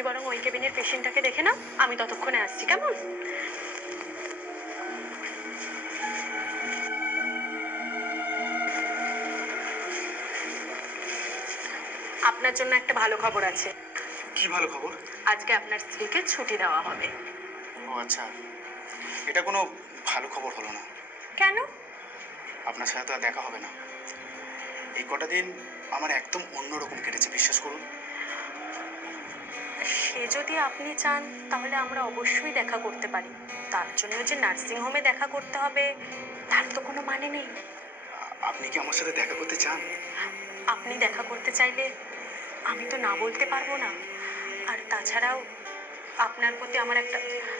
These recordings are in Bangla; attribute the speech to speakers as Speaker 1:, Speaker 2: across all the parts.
Speaker 1: বরং ওই কেবিনের পেশেন্টটাকে দেখে নাও, আমি ততক্ষণে আসছি, কেমন? আপনার জন্য একটা ভালো খবর আছে।
Speaker 2: কি ভালো খবর?
Speaker 1: আজকে আপনার স্ত্রীকে ছুটি দেওয়া হবে।
Speaker 2: ও আচ্ছা, এটা কোনো ভালো খবর হলো না।
Speaker 1: কেন?
Speaker 2: আপনার সাথে তো আর দেখা হবে না। এই কটা দিন আমার একদম অন্যরকম কেটেছে, বিশ্বাস করুন।
Speaker 1: সে যদি আপনি চান তাহলে আমরা অবশ্যই দেখা করতে পারি। তার জন্য যে নার্সিং হোমে দেখা করতে হবে তার তো কোনো মানে নেই।
Speaker 2: আপনি কি আমার সাথে দেখা করতে চান?
Speaker 1: আপনি দেখা করতে চাইলে আমি তো না বলতে পারবো না। আর তাছাড়াও আপনার প্রতি আমার একটা...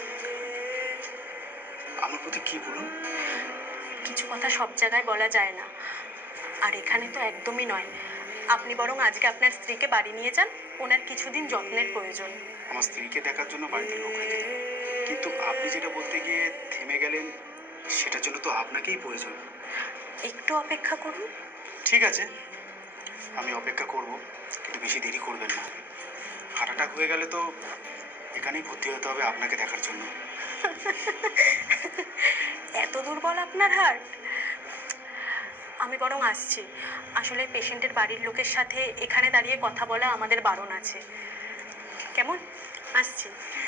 Speaker 2: আমার প্রতি কি বলুন?
Speaker 1: কিছু কথা সব জায়গায় বলা যায় না, আর এখানে তো একদমই নয়। আপনি বরং আজকে আপনার স্ত্রীকে বাড়ি নিয়ে যান, ওনার কিছুদিন যত্নের প্রয়োজন।
Speaker 2: আমার স্ত্রীকে দেখার জন্য বাড়িতে লোক রেখে দিন, কিন্তু আপনি যেটা বলতে গিয়ে থেমে গেলেন, সেটার জন্য তো আপনাকেই প্রয়োজন।
Speaker 1: একটু অপেক্ষা করুন।
Speaker 2: ঠিক আছে, আমি অপেক্ষা করব, কিন্তু বেশি দেরি করবেন না। হার্ট অ্যাটাক হয়ে গেলে তো এখানেই ভর্তি হতে হবে আপনাকে দেখার জন্য।
Speaker 1: এত দুর্বল আপনার হার্ট? আমি বরং আসছি। আসলে পেশেন্টের বাড়ির লোকের সাথে এখানে দাঁড়িয়ে কথা বলা আমাদের বারণ আছে, কেমন? আসছি।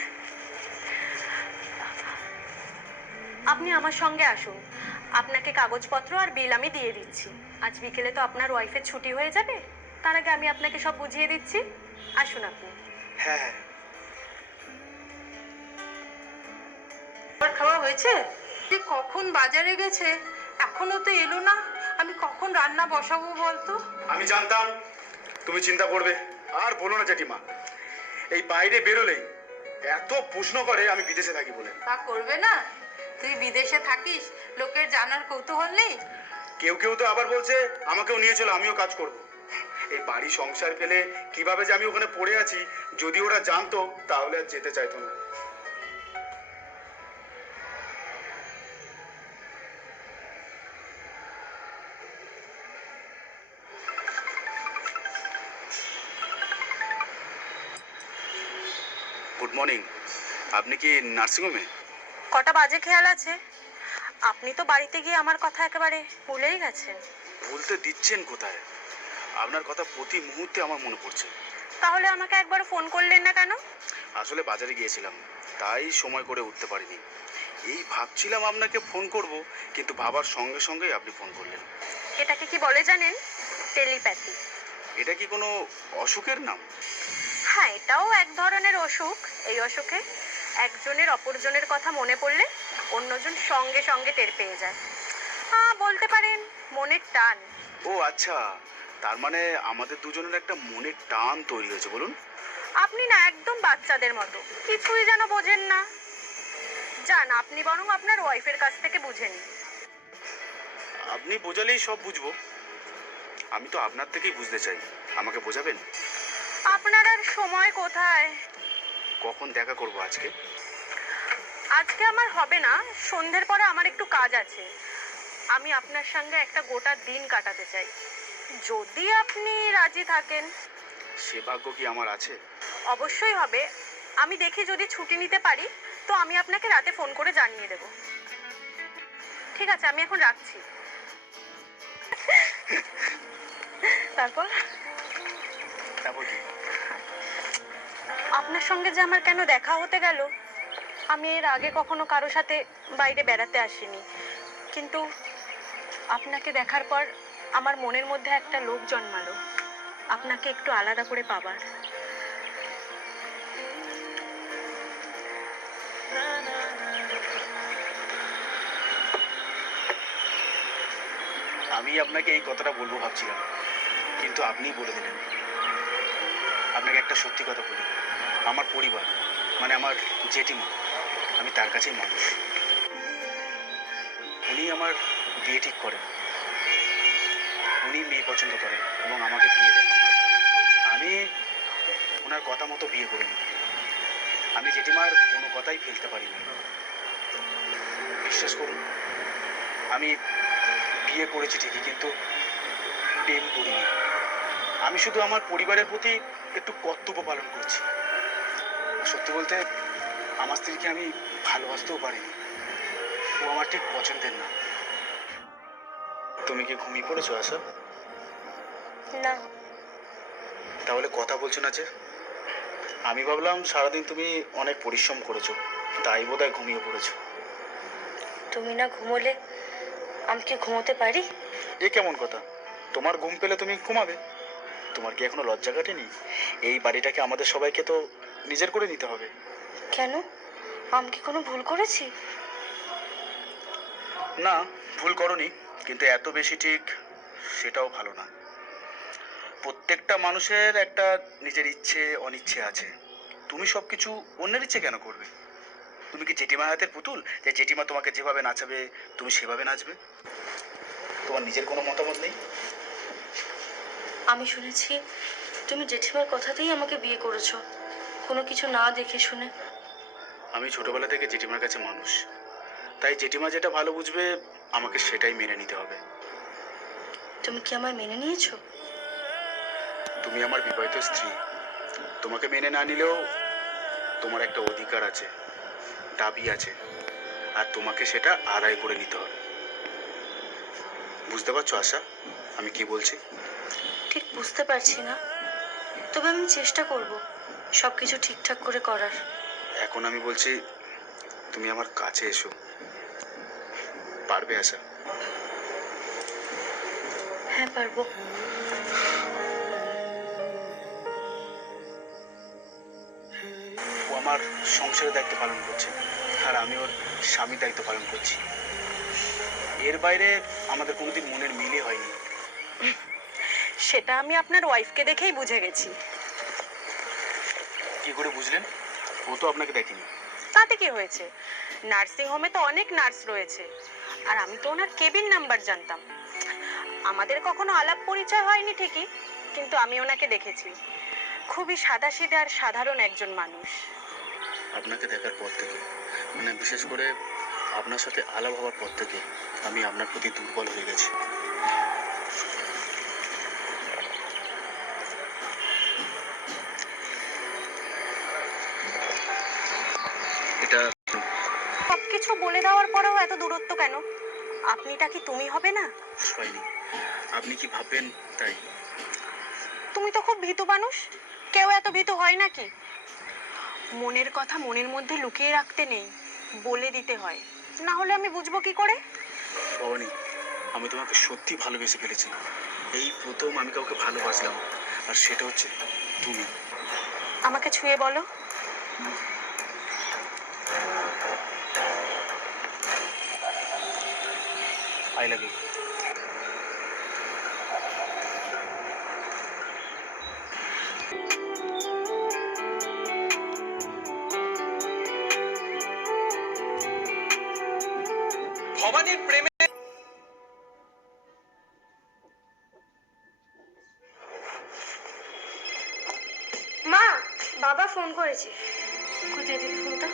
Speaker 1: আপনি আমার সঙ্গে আসুন, আপনাকে কাগজপত্র আর বিল আমি দিয়ে দিচ্ছি। আজ বিকেলে তো আপনার ওয়াইফের ছুটি হয়ে যাবে, তার আগে আমি আপনাকে সব বুঝিয়ে দিচ্ছি। আসুন আপনি।
Speaker 2: হ্যাঁ হ্যাঁ।
Speaker 3: খাবার খাওয়া হয়েছে? যে কখন বাজারে গেছে, এখনো তো এলো না। আমি কখন রান্না বসাবো বলতো?
Speaker 2: আমি জানতাম তুমি চিন্তা করবে। আর বলো না জেঠিমা, এই বাইরে বেরোলেই এত প্রশ্ন করে আমি বিদেশে থাকি বলে।
Speaker 3: তা করবে না? তুই বিদেশে থাকিস, লোকের জানার কৌতূহল নেই?
Speaker 2: কেউ কেউ তো আবার বলছে আমাকেও নিয়ে চলো, আমিও কাজ করব। এই বাড়ি সংসার ফেলে কিভাবে যে আমি ওখানে পড়ে আছি, যদি ওরা জানতো তাহলে আর যেতে চাইতো না। Good morning. আপনি কি নার্সিংহোমে?
Speaker 1: কটা বাজে খেয়াল আছে? আপনি তো বাড়িতে গিয়ে আমার কথা একেবারে ভুলেই গেছেন।
Speaker 2: ভুলতে দিচ্ছেন কোথায়? আপনার কথা প্রতি মুহূর্তে আমার মনে পড়ছে।
Speaker 1: তাহলে আমাকে একবার ফোন করলেন না কেন?
Speaker 2: আসলে বাজারে গিয়েছিলাম, তাই সময় করে উঠতে পারিনি। এই ভাবছিলাম আপনাকে ফোন করব, কিন্তু ভাবার সঙ্গে সঙ্গেই আপনি ফোন করলেন।
Speaker 1: এটাকে কি বলে জানেন? টেলিপ্যাথি।
Speaker 2: এটা কি কোনো অসুখের নাম?
Speaker 1: হ্যাঁ, এটাও এক ধরনের অসুখ। এই অসুখে একজনের অপরজনের কথা মনে পড়লে অন্যজন সঙ্গে সঙ্গে টের পেয়ে যায়। হ্যাঁ, বলতে পারেন মনের টান।
Speaker 2: ও আচ্ছা, তার মানে আমাদের দুজনের একটা মনের টান তৈরি হয়েছে, বলুন।
Speaker 1: আপনি না একদম বাচ্চাদের মতো, কিছুই যেন বোঝেন না। যান, আপনি বরং আপনার ওয়াইফের কাছ থেকে বুঝে নিন।
Speaker 2: আপনি বোঝালেই সব বুঝবো। আমি তো আপনার থেকেই বুঝতে চাই, আমাকে বোঝাবেন?
Speaker 1: আপনার আর সময় কোথায়?
Speaker 2: কখন দেখা করব আজকে?
Speaker 1: আজকে আমার হবে না, সন্ধ্যের পরে আমার একটু কাজ আছে। আমি আপনার সঙ্গে একটা গোটা দিন কাটাতে চাই, যদি আপনি রাজি থাকেন।
Speaker 2: সে ভাগ্য কি আমার আছে?
Speaker 1: অবশ্যই হবে। আমি দেখি যদি ছুটি নিতে পারি তো আমি আপনাকে রাতে ফোন করে জানিয়ে দেব। ঠিক আছে, আমি এখন রাখছি। তারপর
Speaker 2: কি?
Speaker 1: আপনার সঙ্গে যে আমার কেন দেখা হতে গেল, আমি এর আগে কখনো কারো সাথে বাইরে বেড়াতে আসিনি, কিন্তু আপনাকে দেখার পর আমার মনের মধ্যে একটা লোভ জন্মালো, আপনাকে একটু আলাদা করে পাবার।
Speaker 2: আমি আপনাকে এই কথাটা বলবো ভাবছিলাম, কিন্তু আপনিই বলে দিলেন। আপনাকে একটা সত্যি কথা বলি, আমার পরিবার মানে আমার জেঠিমা, আমি তার কাছেই মানুষ। উনি আমার বিয়ে ঠিক করেন, উনি মেয়ে পছন্দ করেন এবং আমাকে বিয়ে দেন। আমি ওনার কথা মতো বিয়ে করিনি। আমি জেঠিমার কোনো কথাই ফেলতে পারি না। বিশ্বাস করুন, আমি বিয়ে করেছি ঠিকই, কিন্তু প্রেম করিনি। আমি শুধু আমার পরিবারের প্রতি একটু কর্তব্য পালন করছি। আর সত্যি বলতে আমার স্ত্রীকে আমি ভালোবাসতেও পারিনি। ও আমার ঠিক পছন্দের না। তুমি কি ঘুমিয়ে পড়েছো আশা?
Speaker 1: না,
Speaker 2: তাহলে কথা বলছো না যে? আমি ভাবলাম সারাদিন তুমি অনেক পরিশ্রম করেছো, তাই বোধহয় ঘুমিয়ে পড়েছো।
Speaker 1: তুমি না ঘুমোলে আমি কি ঘুমোতে পারি?
Speaker 2: এ কেমন কথা? তোমার ঘুম পেলে তুমি ঘুমাবে। তোমার কি এখনো লজ্জা কাটেনি? এই বাড়িটাকে আমাদের সবাইকে তো নিজের করে নিতে হবে।
Speaker 1: কেন? আমি কি কোনো ভুল করেছি?
Speaker 2: না, ভুল করনি, কিন্তু এত বেশি ঠিক সেটাও ভালো না। প্রত্যেকটা মানুষের একটা নিজের ইচ্ছে অনিচ্ছে আছে। তুমি সব কিছু অন্যের ইচ্ছে কেন করবে? তুমি কি জেঠিমার হাতের পুতুল যে জেঠিমা তোমাকে যেভাবে নাচাবে তুমি সেভাবে নাচবে? তোমার নিজের কোনো মতামত নেই?
Speaker 1: আমি শুনেছি তুমি জেঠিমার কথাতেই আমাকে বিয়ে করেছো, কোনো কিছু না দেখে শুনে।
Speaker 2: আমি ছোটবেলা থেকে জেঠিমার কাছে মানুষ, তাই জেঠিমা যেটা ভালো বুঝবে আমাকে সেটাই মেনে নিতে হবে।
Speaker 1: তুমি কি আমায় মেনে নিয়েছো?
Speaker 2: তুমি আমার বিবাহিত স্ত্রী। তোমাকে মেনে না নিলেও তোমার একটা অধিকার আছে, দাবি আছে, আর তোমাকে সেটা আদায় করে নিতে হবে। বুঝতে পারছো আশা আমি কি বলছি?
Speaker 1: ঠিক বুঝতে পারছি না, তবে আমি চেষ্টা করব সব কিছু ঠিকঠাক করে করার।
Speaker 2: এখন আমি বলছি তুমি আমার কাছে এসো। পারবে আশা?
Speaker 1: হ্যাঁ, পারবো।
Speaker 2: ও আমার সংসারের দায়িত্ব পালন করছে, আর আমি ওর স্বামীর দায়িত্ব পালন করছি। এর বাইরে আমাদের কোনোদিন মনের মিলই হয়নি।
Speaker 1: সেটা আমি আপনার ওয়াইফকে দেখেই বুঝে গেছি।
Speaker 2: কি করে বুঝলেন? ও তো আপনাকে দেখেনি।
Speaker 1: তাতে কি হয়েছে? নার্সিং হোমে তো অনেক নার্স রয়েছে, আর আমি তো ওনার কেবিন নাম্বার জানতাম। আমাদের কখনো আলাপ পরিচয় হয়নি ঠিকই, কিন্তু আমি ওনাকে দেখেছি। খুবই সাদাসিধে আর সাধারণ একজন মানুষ।
Speaker 2: আপনাকে দেখার পর থেকে, মানে বিশেষ করে আপনার সাথে আলাপ হওয়ার পর থেকে আমি আপনার প্রতি দুর্বল হয়ে গেছি। এটা
Speaker 1: সবকিছু বলে দেওয়ার পরেও এত দূরত্ব কেন? আপনিটা কি তুমি হবে না?
Speaker 2: হয়নি। আপনি কি ভাববেন তাই?
Speaker 1: তুমি তো খুব ভীতু মানুষ। কেউ এত ভীতু হয় নাকি? মনের কথা মনের মধ্যে লুকিয়ে রাখতে নেই, বলে দিতে হয়। না হলে আমি বুঝবো কি করে?
Speaker 2: ভবানী, আমি তোমাকে সত্যি ভালোবেসে ফেলেছি। এই প্রথম আমি কাউকে ভালোবাসলাম, আর সেটা হচ্ছে তুমি।
Speaker 1: আমাকে ছুঁয়ে বলো।
Speaker 2: I love you.
Speaker 4: ভবানীর প্রেমে
Speaker 1: মা, বাবা ফোন করেছে। কোথায় দিদি ফোনটা?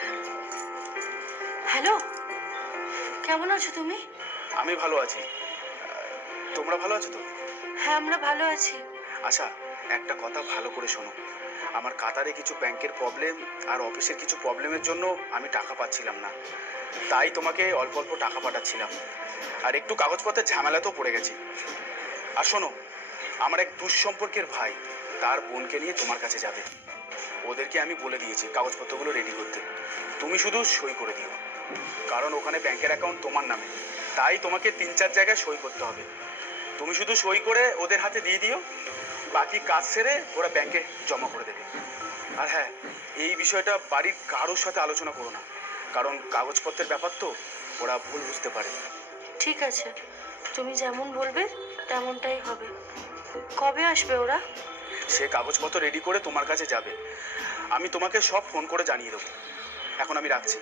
Speaker 1: হ্যালো, কেমন আছো তুমি?
Speaker 2: আমি ভালো আছি। তোমরা ভালো আছো তো?
Speaker 1: হ্যাঁ, আমরা ভালো আছি।
Speaker 2: আচ্ছা, একটা কথা ভালো করে শোনো। আমার কাতারে কিছু ব্যাংকের প্রবলেম আর অফিসের কিছু প্রবলেমের জন্য আমি টাকা পাচ্ছিলাম না, তাই তোমাকে অল্প অল্প টাকা পাঠাচ্ছিলাম। আর একটু কাগজপত্রের ঝামেলাতেও পড়ে গেছি। আর শোনো, আমার এক দুঃসম্পর্কের ভাই তার বোনকে নিয়ে তোমার কাছে যাবে। ওদেরকে আমি বলে দিয়েছি কাগজপত্রগুলো রেডি করতে। তুমি শুধু সই করে দিও, কারণ ওখানে ব্যাংকের অ্যাকাউন্ট তোমার নামে, তাই তোমাকে 3-4 জায়গায় সই করতে হবে। তুমি শুধু সই করে ওদের হাতে দিয়ে দিও, বাকি কাজ সেরে ওরা ব্যাংকে জমা করে দেবে। আর হ্যাঁ, এই বিষয়টা বাড়ির কারোর সাথে আলোচনা করো না, কারণ কাগজপত্রের ব্যাপার তো ওরা ভুল বুঝতে পারে।
Speaker 1: ঠিক আছে, তুমি যেমন বলবে তেমনটাই হবে। কবে আসবে ওরা?
Speaker 2: সে কাগজপত্র রেডি করে তোমার কাছে যাবে। আমি তোমাকে সব ফোন করে জানিয়ে দেবো। এখন আমি রাখছি।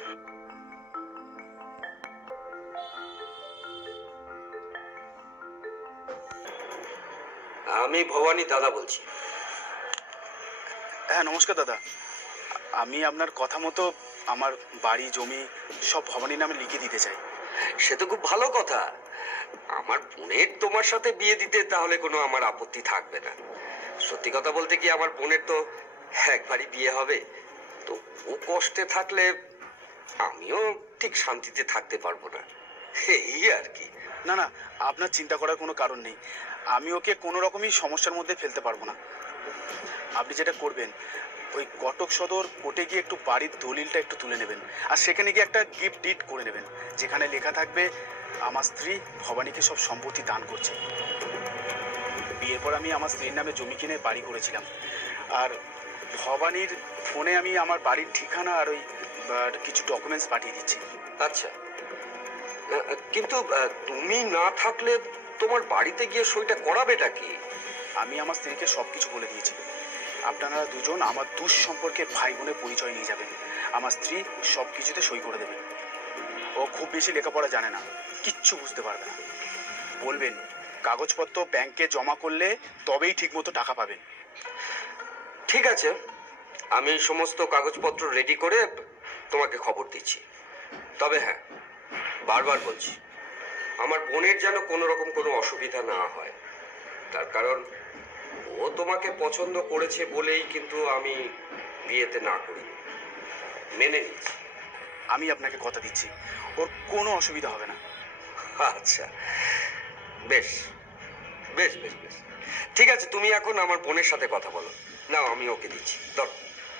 Speaker 4: আমি ভবানী দাদা বলছি।
Speaker 2: হ্যাঁ, নমস্কার দাদা। আমি আপনার কথা মতো আমার বাড়ি জমি সব ভবানীর নামে লিখে দিতে চাই।
Speaker 4: সে তো খুব ভালো কথা। আমার বোনের তোমার সাথে বিয়ে দিতে তাহলে কোনো আমার আপত্তি থাকবে না। সত্যি কথা বলতে কি, আমার বোনের তো একবারই বিয়ে হবে, তো ও কষ্টে থাকলে আমিও ঠিক শান্তিতে থাকতে পারবো না, এই আর কি।
Speaker 2: না না, আপনার চিন্তা করার কোনো কারণ নেই। আমি ওকে কোনো রকমই সমস্যার মধ্যে ফেলতে পারবো না। আপনি যেটা করবেন, ওই কটক সদর কোর্টে গিয়ে একটু বাড়ির দলিলটা একটু তুলে নেবেন, আর সেখানে গিয়ে একটা গিফট ডিড করে নেবেন, যেখানে লেখা থাকবে আমার স্ত্রী ভবানীকে সব সম্পত্তি দান করছে। বিয়ের পর আমি আমার স্ত্রীর নামে জমি কিনে বাড়ি করেছিলাম, আর ভবানীর ফোনে আমি আমার বাড়ির ঠিকানা আর ওই কিছু ডকুমেন্টস পাঠিয়ে দিচ্ছি।
Speaker 4: আচ্ছা, কিন্তু তুমি না থাকলে তোমার বাড়িতে গিয়ে সইটা করাবেটা কি?
Speaker 2: আমি আমার স্ত্রীকে সব কিছু বলে দিয়েছি। আপনারা দুজন আমার দুঃসম্পর্কে ভাই বোনের পরিচয় নিয়ে যাবেন, আমার স্ত্রী সব কিছুতে সই করে দেবে। ও খুব বেশি লেখাপড়া জানে না, কিচ্ছু বুঝতে পারবে না। বলবেন কাগজপত্র ব্যাংকে জমা করলে তবেই ঠিকমতো টাকা পাবেন।
Speaker 4: ঠিক আছে, আমি সমস্ত কাগজপত্র রেডি করে তোমাকে খবর দিচ্ছি। তবে হ্যাঁ, বারবার বলছি, আমার বোনের যেন কোনো রকম কোনো অসুবিধা না হয়। তার কারণ ও তোমাকে পছন্দ করেছে বলেই কিন্তু আমি বিয়েতে না করি, মেনে নিচ্ছি।
Speaker 2: আমি আপনাকে কথা দিচ্ছি, ওর কোনো অসুবিধা হবে না।
Speaker 4: আচ্ছা, বেশ বেশ বেশ বেশ, ঠিক আছে, তুমি এখন আমার বোনের সাথে কথা বলো। নাও, আমি ওকে দিচ্ছি, ধরো।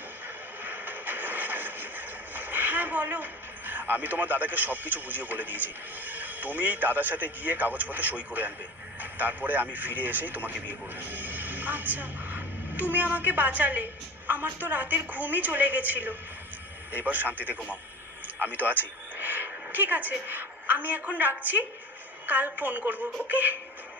Speaker 1: হ্যাঁ বলো।
Speaker 2: আমি তোমার দাদাকে সব কিছু বুঝিয়ে বলে দিয়েছি। তুমি দাদার সাথে গিয়ে কাগজপত্রে সই করে আনবে, তারপরে আমি ফিরে এসেই তোমাকে বিয়ে করব।
Speaker 1: আচ্ছা, তুমি আমাকে বাঁচালে। আমার তো রাতের ঘুমই চলে গেছিল।
Speaker 2: এবার শান্তিতে ঘুমাও, আমি তো আছি।
Speaker 1: ঠিক আছে, আমি এখন রাখছি, কাল ফোন করব, ওকে?